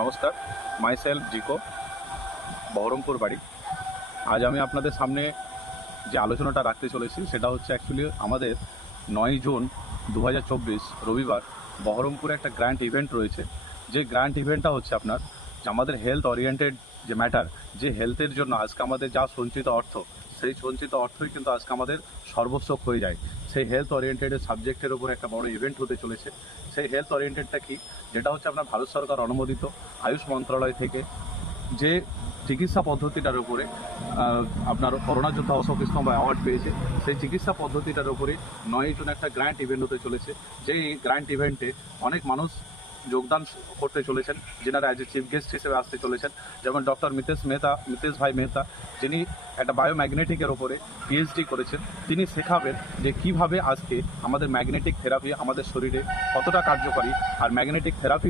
নমস্কার, মাইসেলফ জিকো, বহরমপুর বাড়ি। আজ আমি আপনাদের সামনে যে আলোচনাটা রাখতে চলেছি সেটা হচ্ছে অ্যাকচুয়ালি আমাদের 9 জুন 2024 রবিবার বহরমপুরে একটা গ্র্যান্ড ইভেন্ট রয়েছে। যে গ্র্যান্ড ইভেন্টটা হচ্ছে আপনার যে আমাদের হেলথ ওরিয়েন্টেড যে ম্যাটার, যে হেলথের জন্য আজকে আমাদের যা সঞ্চিত অর্থ, সেই সঞ্চিত অর্থই কিন্তু আজকে আমাদের সর্বস্ব হয়ে যায়। সেই হেলথ ওরিয়েন্টেডের সাবজেক্টের উপর একটা বড় ইভেন্ট হতে চলেছে। সেই হেলথ ওরিয়েন্টেডটা কি, যেটা হচ্ছে আপনার ভারত সরকার অনুমোদিত আয়ুষ মন্ত্রণালয় থেকে যে চিকিৎসা পদ্ধতিটার উপরে আপনার করোনা যোদ্ধা অশোক স্তম্ভ অ্যাওয়ার্ড পেয়েছে, সেই চিকিৎসা পদ্ধতিটার উপরে 9 জুন একটা গ্র্যান্ড ইভেন্ট হতে চলেছে। যেই গ্র্যান্ড ইভেন্টে অনেক মানুষ যোগদান করতে চলেছেন, যেনারা অ্যাজ এ চিফ গেস্ট হিসেবে আসতে চলেছেন। যেমন ডক্টর মিতেশ ভাই মেহতা, যিনি একটা বায়োম্যাগনেটিকের ওপরে পিএইচডি করেছেন। তিনি শেখাবেন যে কিভাবে আজকে আমাদের ম্যাগনেটিক থেরাপি আমাদের শরীরে কতটা কার্যকরী, আর ম্যাগনেটিক থেরাপি